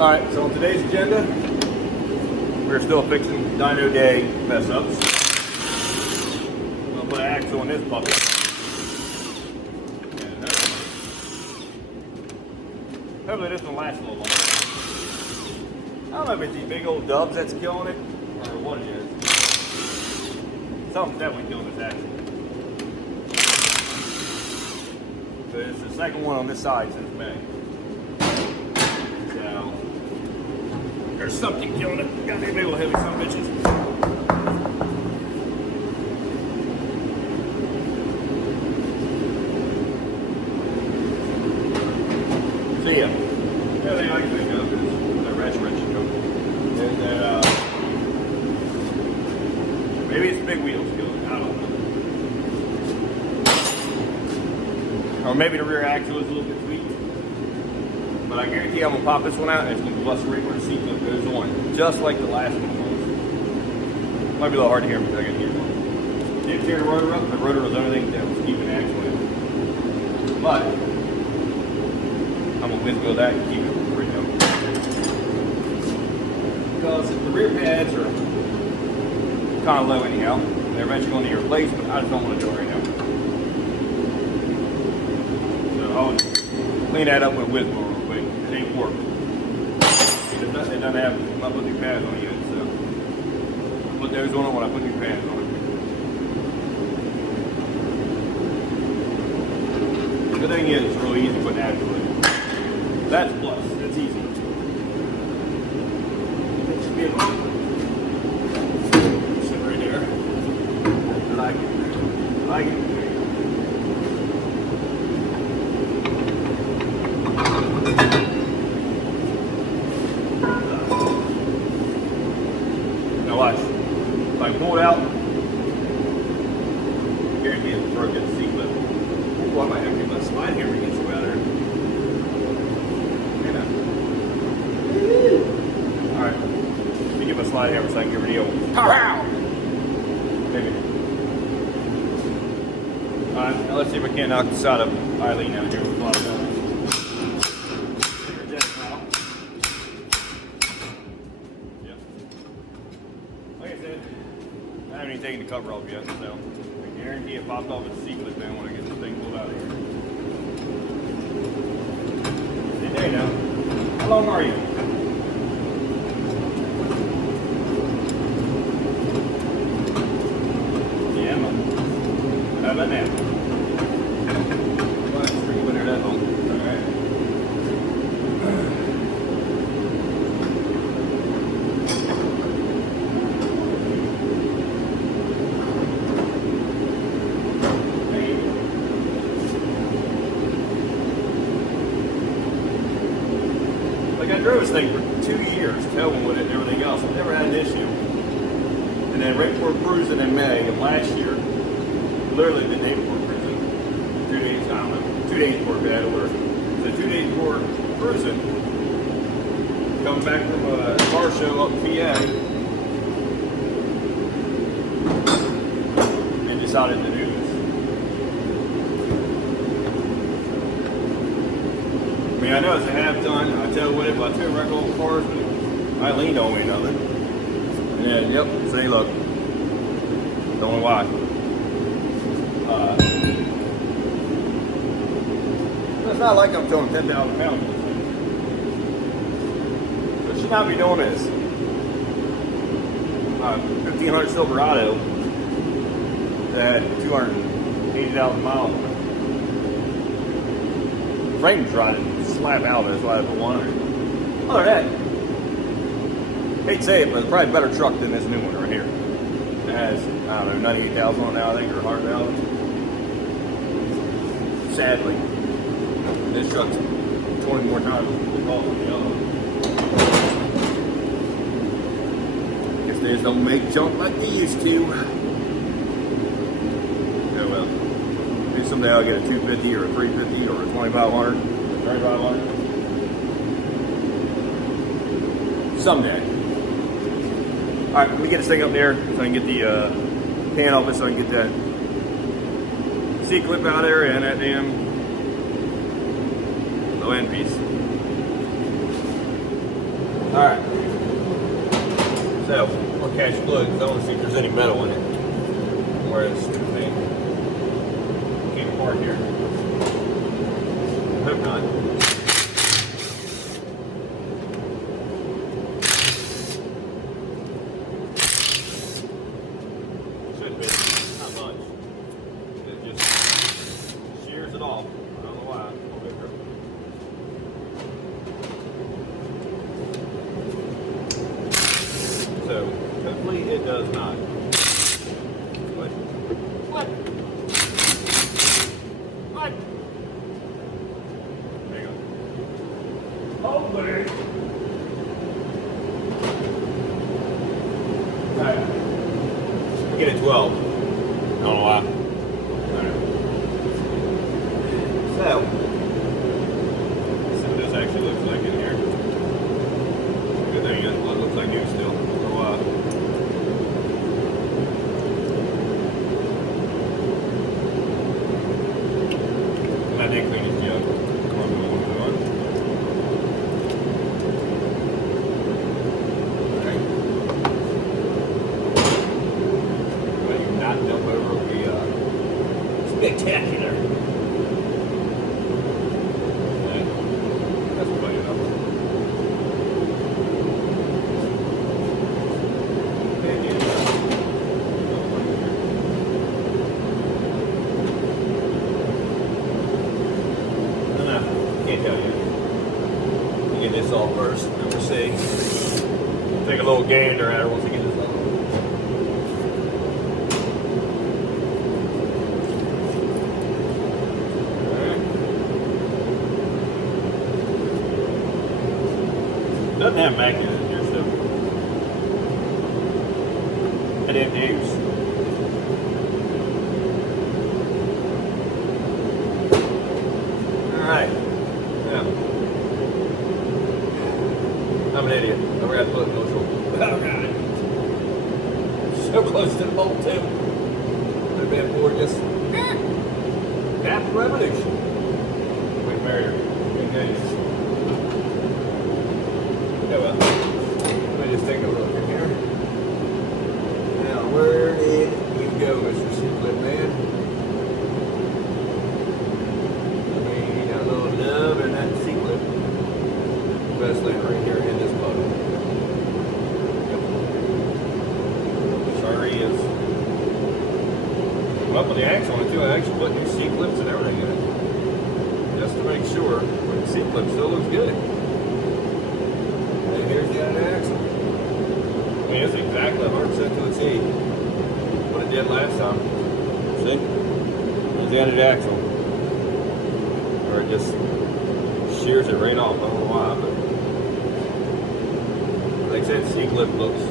Alright, so on today's agenda, we're still fixing dyno day mess ups. I'm gonna put an axle on this puppy. And hopefully this one lasts a little longer. I don't know if it's these big old dubs that's killing it, or what it is. Something's definitely killing this axle. But it's the second one on this side since May. So, there's something killing it. Got these big old heavy son of bitches. So yeah, everything I can think of is the wrench, and then maybe it's big wheels killing it. I don't know. Or maybe the rear axle is a little bit tweaked. But I guarantee I'm gonna pop this one out and it's gonna bust right where the seat clip goes on, just like the last one was. Might be a little hard to hear me, but I can hear it. Didn't tear the rotor up. The rotor was the only thing that was keeping the axle in. But I'm gonna whiz wheel that and keep it pretty open. Because the rear pads are kind of low anyhow. They're eventually going to need replaced, but I just don't want to do it right now. So I'll clean that up with whiz wheel real quick. It ain't work. It doesn't have my put new pads on it yet, so I'll put those on it when I put new pads on it. The thing is, it's really easy putting that in. That's plus. That's easy. It should be a little. Sit right there. I like it. I like it. Now watch. If I pull it out, guarantee it's broken the seat clip. Ooh, I might have to get my slide hammer against you out there. Alright. Let me get my slide hammer so I can get rid of the old. Maybe. Alright, now let's see if I can't knock the side of Eileen out here with a lot of bells. Yep. Like I said, I haven't even taken the cover off yet, so I guarantee it popped off its seat clip then when I get this thing pulled out of here. And there you go. How long are you? Yeah, man. How about that? Well, that's pretty winter at home. Alright. Like I drove this thing for 2 years, towing with it and everything else. I never had an issue. And then right before cruising in May of last year, literally the day before cruising, 2 days, I don't know, 2 days before bad order. So 2 days before cruising, coming back from a car show up in PA, and decided to do this. I mean, I know it's a half ton, I tow with it, but I tow regular old cars, but I leaned on me nothing. And then, yep, see, look. Don't know why. It's not like I'm towing 10,000 pounds. So I should not be doing this. 1500 Silverado that had 280,000 miles on it. Frame tried to slap out of it, so I had to put 100. Other than that, hate to say it, but it's probably a better truck than this new one right here. It has, I don't know, 98,000 on it now, I think, or 100,000. Sadly, this truck's 20 more times the cost of the other one. Guess they just don't make junk like they used to. Oh well. Maybe someday I'll get a 250 or a 350 or a 2500, 3500. Someday. Alright, let me get this thing up there so I can get the pan off it so I can get that seat clip out there and that damn low end piece. So we'll catch fluid because I want to see if there's any metal in it. Where it's stupid thing came apart here. I hope not. Should be. Not much. It just shears it off. I don't know why. So hopefully it does not. What? What? What? Hang on. Hopefully. Alright. Get it 12. I don't know why. Alright. So, let's see what this actually looks like in here. Good thing it looks like new still for a while. And I did clean his jug. Spectacular. Okay. That's plenty enough. Can't tell you. Get this all first, and we'll see. Take a little gander at her once we get this on. Doesn't have magnet in here still. I didn't use. Alright. Yeah. I'm an idiot. I forgot to put it neutral. Oh god. So close to the bolt too. Could have been for just half the revolution. Quick barrier. Good days. Yeah, well, let me just take a look in here. Now, where did you go, Mr. C-Clip Man? I mean, you got a little nub in that C-Clip. Especially right here in this button. Yep. Sorry is. Well, with the axle on it too, I actually put new C-Clips and everything in it. Just to make sure. But the C-Clip still looks good. Here's the other axle. I mean, it's exactly 100% to a T what it did last time. See? There's the other axle. Or it just shears it right off. I don't know why, but like I said, C-Clip looks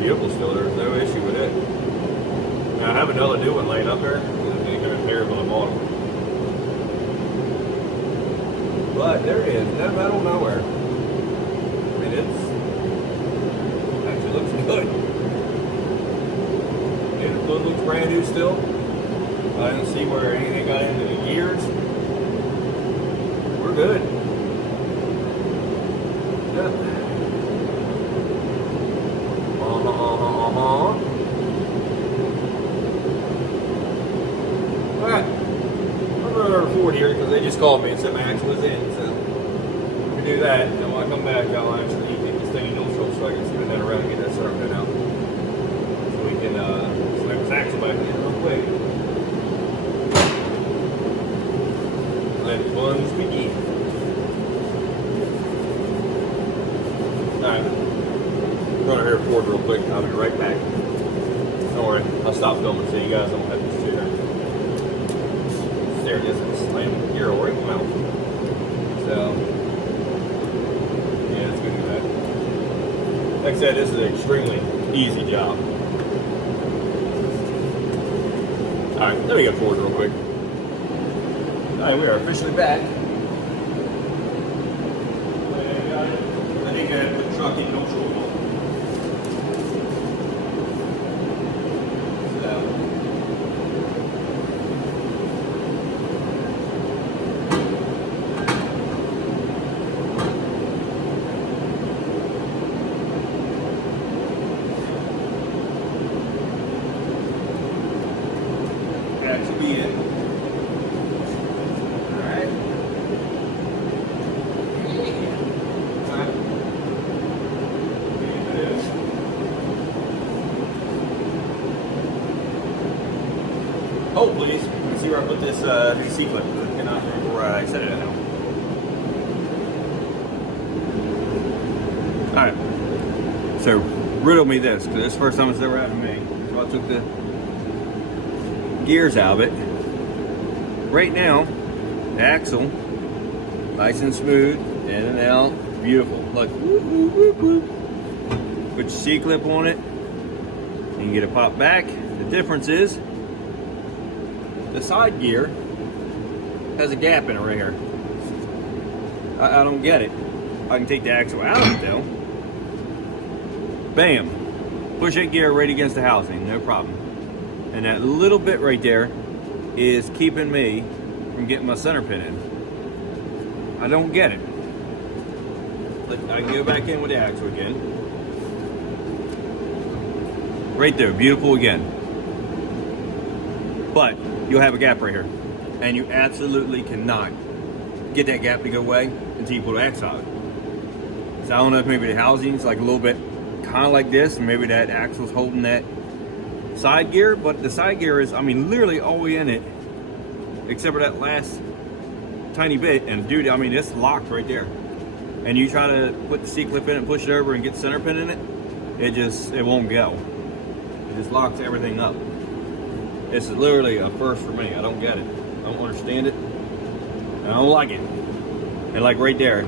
beautiful still. There's no issue with it. Now I have another new one laying up there. It's going to tear when I bought them. But there it is. No metal nowhere. It actually looks good. Yeah, the fluid looks brand new still. I didn't see where anything got into the gears. We're good. Yeah. Alright. I'm going to record here because they just called me and said my axle was in. So we do that, and when I come back, I'll actually take this thing in neutral so I can spin that around and get that circuit out. So we can snap this axle back in real quick. Let funds begin. Alright. I'm going to record real quick. I'll be right back. Don't worry, I'll stop filming so you guys don't have to sit there. There it is. It's slamming the gear right in the mouth. So. Like I said, this is an extremely easy job. Alright, let me go forward real quick. Alright, we are officially back. I think I put the truck in neutral. Hold please. Let's see where I put this C-clip. I cannot remember where I set it at now. Alright. So riddle me this, because this is the first time it's ever happened to me. So I took the gears out of it. Right now, the axle, nice and smooth, in and out, beautiful. Look, whoop, whoop, whoop, whoop. Put your C-clip on it, you can get it popped back. The difference is, the side gear has a gap in it right here. I don't get it. I can take the axle out of it though. Bam. Push that gear right against the housing, no problem. And that little bit right there is keeping me from getting my center pin in. I don't get it. I can go back in with the axle again. Right there, beautiful again. But you'll have a gap right here. And you absolutely cannot get that gap to go away until you pull the axle out. So I don't know if maybe the housing's like a little bit kind of like this, and maybe that axle's holding that side gear, but the side gear is, I mean, literally all the way in it, except for that last tiny bit. And dude, I mean, it's locked right there. And you try to put the C-clip in it, push it over and get the center pin in it, it won't go. It just locks everything up. It's literally a first for me. I don't get it. I don't understand it. I don't like it. And like right there,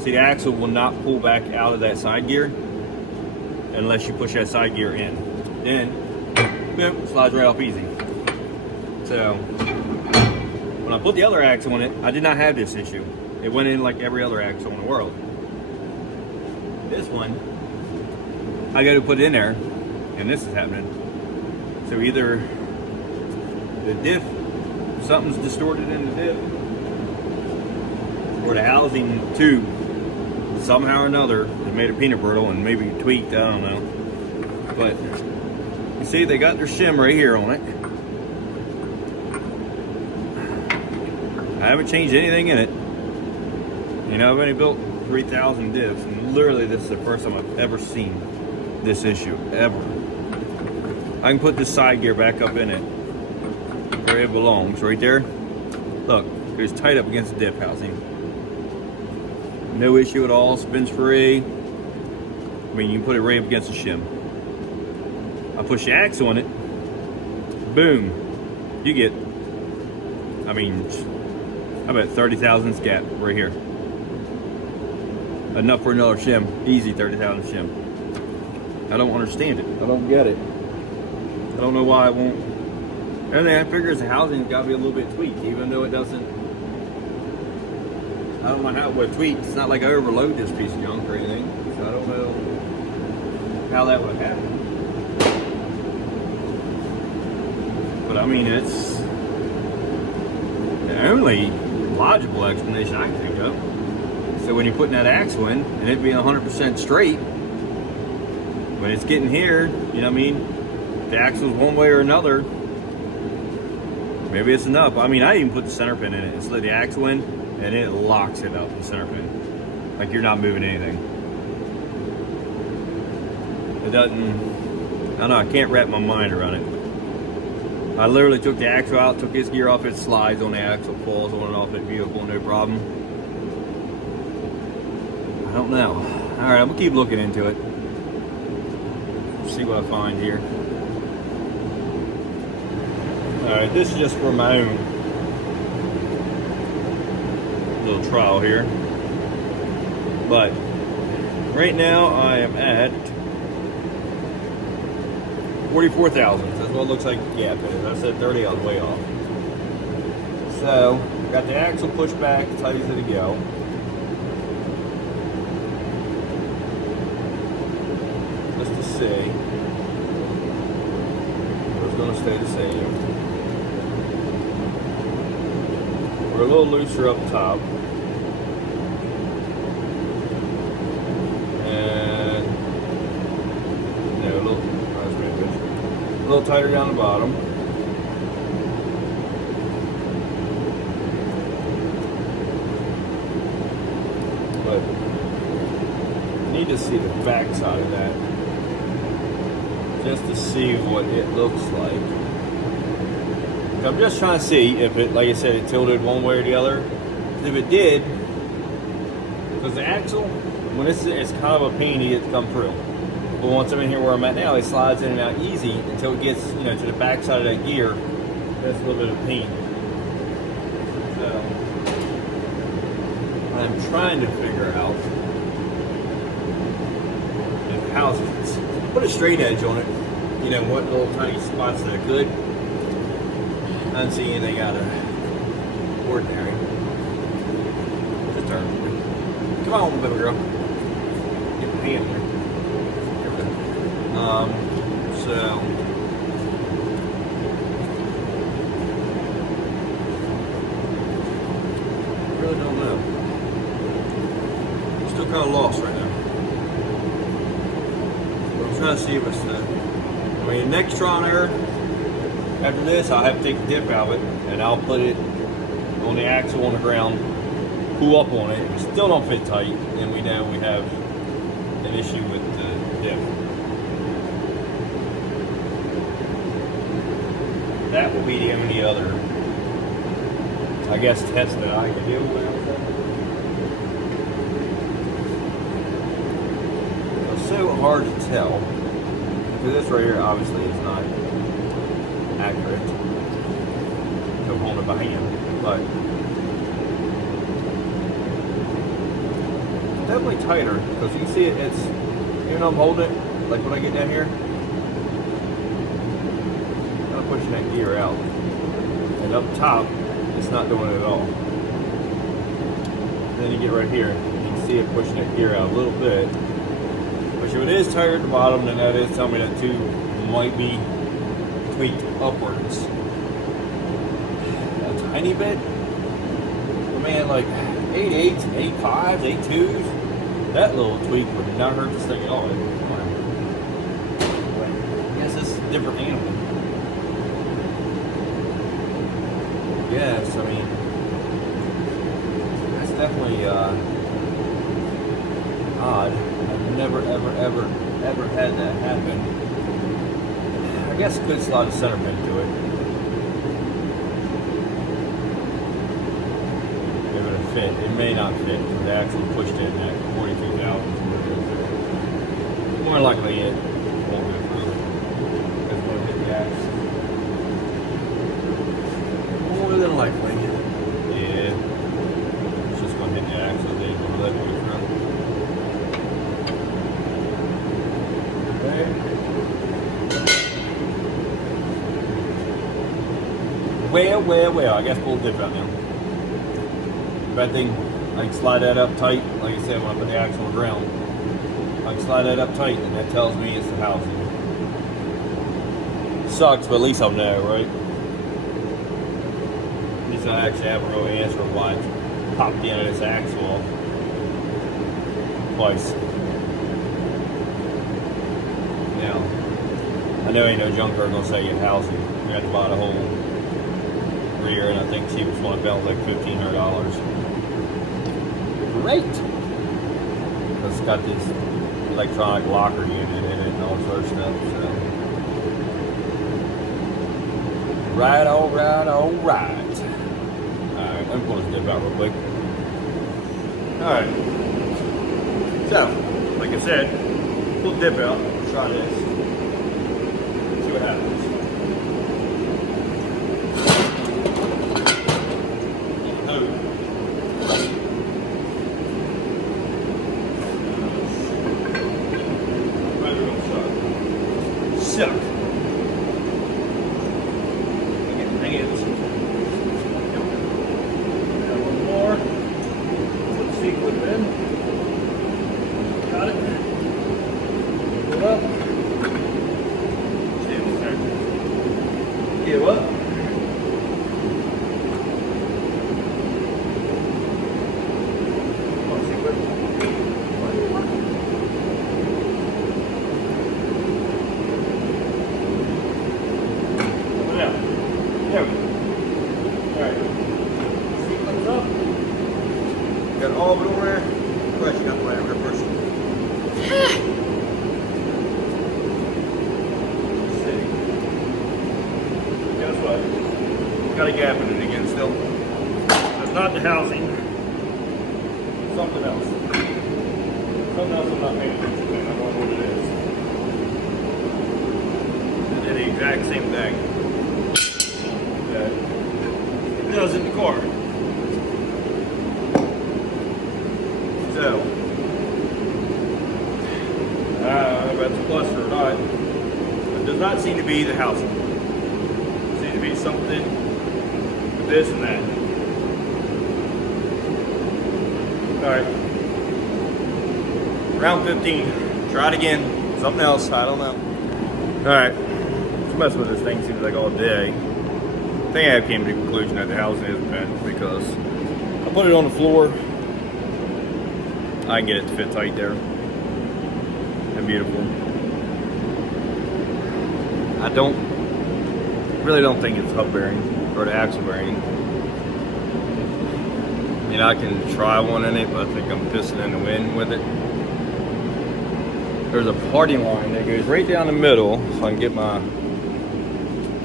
see, the axle will not pull back out of that side gear unless you push that side gear in. Then, boom, slides right off easy. So, when I put the other axle on it, I did not have this issue. It went in like every other axle in the world. This one, I got to put it in there, and this is happening. So either the diff, something's distorted in the diff, or the housing tube, somehow or another, they made a peanut brittle and maybe tweaked, I don't know. But you see, they got their shim right here on it. I haven't changed anything in it. You know, I've only built 3,000 diffs, and literally this is the first time I've ever seen this issue, ever. I can put this side gear back up in it where it belongs, right there. Look, it's tight up against the diff housing. No issue at all, spins free. I mean, you can put it right up against the shim. I push the axle on it, boom, you get, I mean, I bet 30 thousandths gap right here. Enough for another shim, easy 30 thousandths shim. I don't understand it, I don't get it. I don't know why I won't. Everything I figure is the housing's got to be a little bit tweaked, even though it doesn't. I don't know how it would tweak. It's not like I overload this piece of junk or anything, so I don't know how that would happen. But I mean, it's the only logical explanation I can think of. So when you're putting that axle in, and it being 100% straight, when it's getting here, you know what I mean? The axle's one way or another, maybe it's enough. I mean, I even put the center pin in it and slid the axle in, and it locks it up, the center pin. Like you're not moving anything. It doesn't, I don't know, I can't wrap my mind around it. I literally took the axle out, took this gear off, it slides on the axle, falls on and off it, vehicle, no problem. I don't know. All right, I'm gonna keep looking into it. See what I find here. Alright, this is just for my own little trial here. But right now I am at 44 thousandths. That's what it looks like the gap is. I said 30, I was way off. So, got the axle pushed back, tight as it go. Just to see. It's going to stay the same. We're a little looser up top. And a little tighter down the bottom. But you need to see the back side of that just to see what it looks like. I'm just trying to see if it, like I said, it tilted one way or the other. If it did, because the axle, when it's kind of a pain to get to come through. But once I'm in here where I'm at now, it slides in and out easy until it gets, you know, to the back side of that gear. That's a little bit of pain. So I'm trying to figure out if the houses put a straight edge on it. You know, what little tiny spots that are good. I don't see anything out of ordinary. Just turn. Come on, baby girl. Get the hand there. So really don't know. Still kind of lost right now. But I'm trying to see if it's the. I mean, next trial and error. After this, I'll have to take the dip out of it, and I'll put it on the axle on the ground, pull up on it. If it still don't fit tight, then we know we have an issue with the dip. That will be the only other, I guess, test that I can do with it. It's so hard to tell, because this right here obviously is not accurate to hold it by hand, but definitely tighter, because you can see it's, even though I'm holding it, like when I get down here, I'm pushing that gear out, and up top it's not doing it at all. And then you get right here, you can see it pushing that gear out a little bit, which if it is tighter at the bottom, then that is telling me that tube might be tweaked upwards a tiny bit. But man, like 8.8s, 8.5s, 8.2s, that little tweak would not hurt this thing at all. But I guess it's a different animal. Yes, I mean, that's definitely odd. I've never, ever had that happen. I guess it could slide a center pin to it. If it would fit. It may not fit. They actually pushed it at 42,000. More likely it won't go through. It's going to hit the axe. More than likely. Yeah. It's just going to hit the axle. They ain't going to let it go through. Okay. Well, I guess pull the dip out now. Bad thing, I can slide that up tight, like I said, when I put the axle on the ground. I can slide that up tight, and that tells me it's the housing. Sucks, but at least I'll know, right? At least I actually have a real answer of why it's popped the end of this axle off twice. Now, I know ain't no junker gonna say it's housing. You have to buy the whole rear, and I think cheapest one fell like $1,500. Great, because it's got this electronic locker unit in it and all this other stuff. So, right, all right. All right, let me pull this dip out real quick. All right. So, like I said, pull the dip out. Let's try this. See what happens. Suck. Dang it. One more. Put the seat clip in. Got it. Pull it up. Stand there. Give up. Come on, seat clip. There we go. Alright. Seat comes up. Got all of it over there. Question got the right over there first. Guess what? got a gap in it again still. It's not the housing. Something else. Something else I'm not paying attention to. I don't know what it is. It did the exact same thing that it does in the car. So, I don't know if that's a plus or not. It does not seem to be the housing. It seems to be something with this and that. Alright. Round 15. Try it again. Something else. I don't know. Alright. Just messing with this thing seems like all day. I think I came to the conclusion that the housing isn't bent because I put it on the floor. I can get it to fit tight there. And beautiful. I really don't think it's hub bearing or the axle bearing. I mean, I can try one in it, but I think I'm pissing in the wind with it. There's a party line that goes right down the middle, so I can get my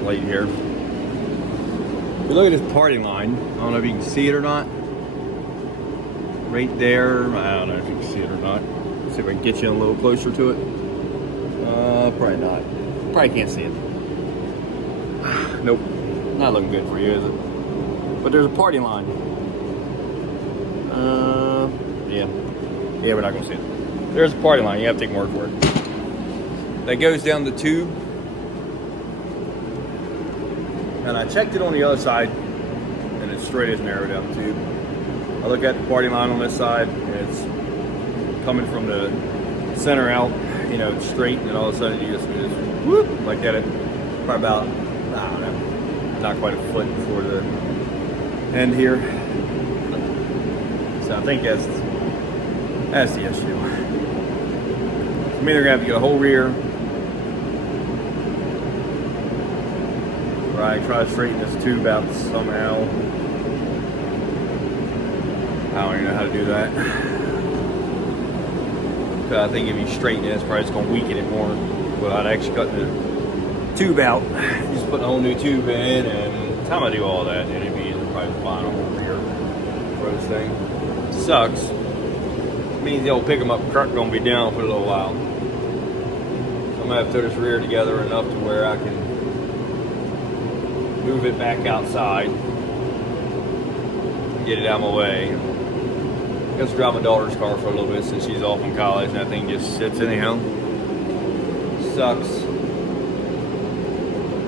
light here. If you look at this party line, I don't know if you can see it or not. Right there, I don't know if you can see it or not. Let's see if I can get you a little closer to it. Probably not. Probably can't see it. Nope, not looking good for you, is it? But there's a party line. Yeah, we're not gonna see it. There's a party line. You have to take my word for it. That goes down the tube, and I checked it on the other side, and it's straight as an arrow down the tube. I look at the party line on this side, and it's coming from the center out, you know, straight, and all of a sudden you just whoop, like that. Probably about, I don't know, not quite a foot before the end here. So I think that's the issue. I'm either gonna have to get a whole rear, or I try to straighten this tube out somehow. I don't even know how to do that. So I think if you straighten it, it's probably just gonna weaken it more. Without actually cutting the tube out, just put a whole new tube in, and by the time I do all that, it'd be probably vinyl rear for this thing. Sucks. It means the old pick 'em up truck gonna be down for a little while. So I'm gonna have to throw this rear together enough to where I can move it back outside, get it out of my way. I guess drive my daughter's car for a little bit since she's off in college, and that thing just sits anyhow. Sucks.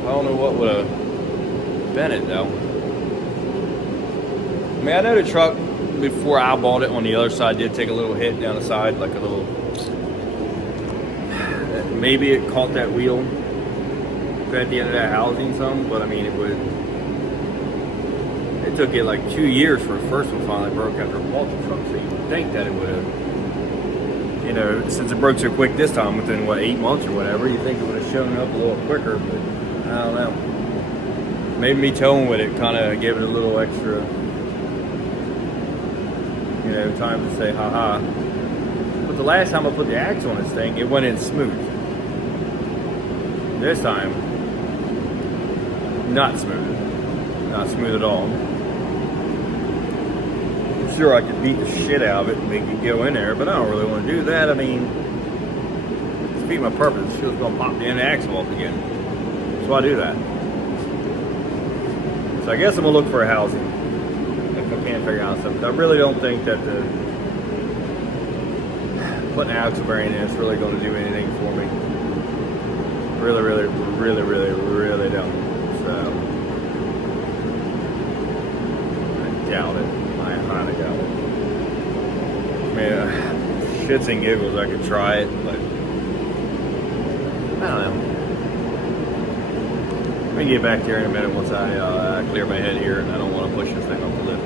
I don't know what would have bent it though. I mean, I know the truck before I bought it on the other side did take a little hit down the side, like a little. Maybe it caught that wheel at the end of that housing some, but I mean, it took it like 2 years for the first one finally broke after I bought the truck. So you'd think that it would have, you know, since it broke so quick this time, within what, 8 months or whatever, you think it would have shown up a little quicker, but I don't know. Maybe me towing with it kind of gave it a little extra, you know, time to say ha-ha. But the last time I put the axle on this thing, it went in smooth. This time, not smooth. Not smooth at all. I'm sure I could beat the shit out of it and make it go in there, but I don't really want to do that. I mean, to defeat my purpose. It's just going to pop the end axle off again. So I do that. So I guess I'm going to look for a housing if I can't figure out something. I really don't think that putting an axle bearing in is really going to do anything for me. Really don't. So I doubt it. I highly doubt it. I mean, shits and giggles, I could try it, but I don't know. Let me get back here in a minute once I clear my head here, and I don't want to push this thing off the lift.